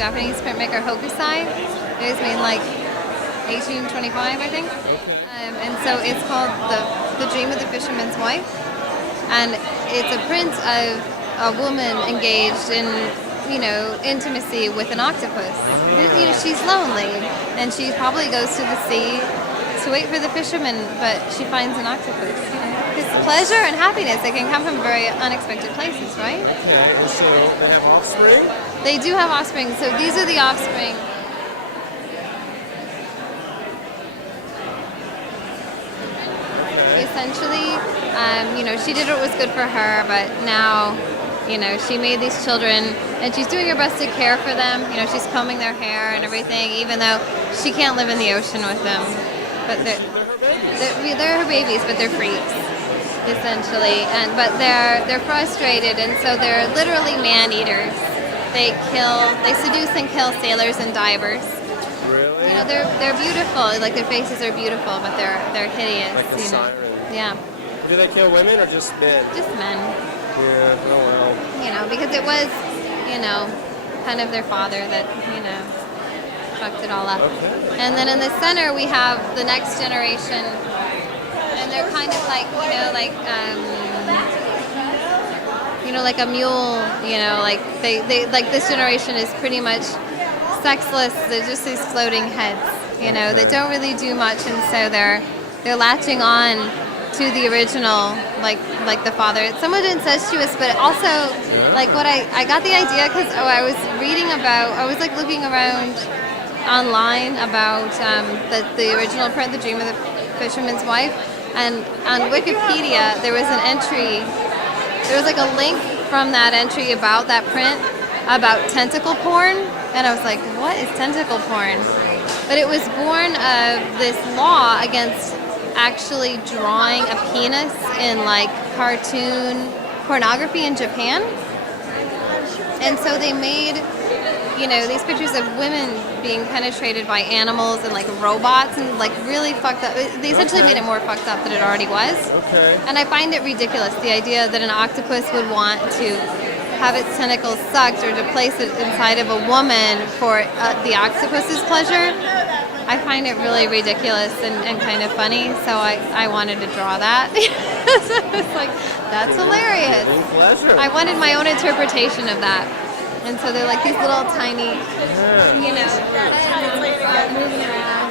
Japanese printmaker Hokusai. It was made like 1825, I think. And so it's called the Dream of the Fisherman's Wife. And it's a print of a woman engaged in, intimacy with an octopus. She's lonely, and she probably goes to the sea to wait for the fisherman, but she finds an octopus. Because pleasure and happiness, they can come from very unexpected places, right? Okay, and so they have offspring? They do have offspring. So these are the offspring. Essentially, she did what was good for her, but now, she made these children, and she's doing her best to care for them. She's combing their hair and everything, even though she can't live in the ocean with them. But they're her babies, but they're freaks, essentially. But they're frustrated, and so they're literally man-eaters. They seduce and kill sailors and divers. Really? They're beautiful. Like, their faces are beautiful, but they're hideous. Like the siren. Yeah. Do they kill women or just men? Just men. Yeah, oh well. Because it was, kind of their father that, fucked it all up. Okay. And then in the center we have the next generation, and they're kind of like, like a mule, like they like this generation is pretty much sexless. They're just these floating heads, that don't really do much, and so they're latching on to the original, like the father. It's somewhat incestuous, but also like what I got the idea because I was looking around online about the original print, The Dream of the Fisherman's Wife, and on Wikipedia there was an entry. There was like a link from that entry about that print about tentacle porn, and I was like, what is tentacle porn? But it was born of this law against actually drawing a penis in like cartoon pornography in Japan. And so they made, these pictures of women being penetrated by animals and like robots and like really fucked up. They essentially made it more fucked up than it already was. Okay. And I find it ridiculous, the idea that an octopus would want to have its tentacles sucked or to place it inside of a woman for the octopus's pleasure. I find it really ridiculous and kind of funny, so I wanted to draw that. So it's like, that's hilarious. Pleasure. I wanted my own interpretation of that. And so they're like these little tiny, moving around.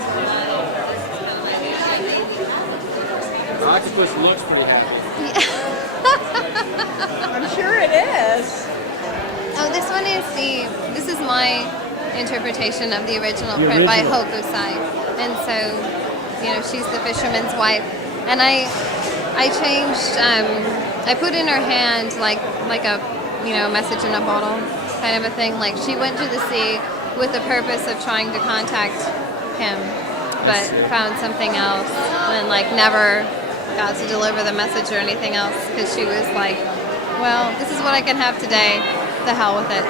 The octopus looks pretty happy. I'm sure it is. Oh, this is my interpretation of the original print by Hokusai. And so, she's the fisherman's wife. And I changed, I put in her hand like a, message in a bottle kind of a thing. Like, she went to the sea with the purpose of trying to contact him, but found something else and never got to deliver the message or anything else because she was like, well, this is what I can have today. The hell with it.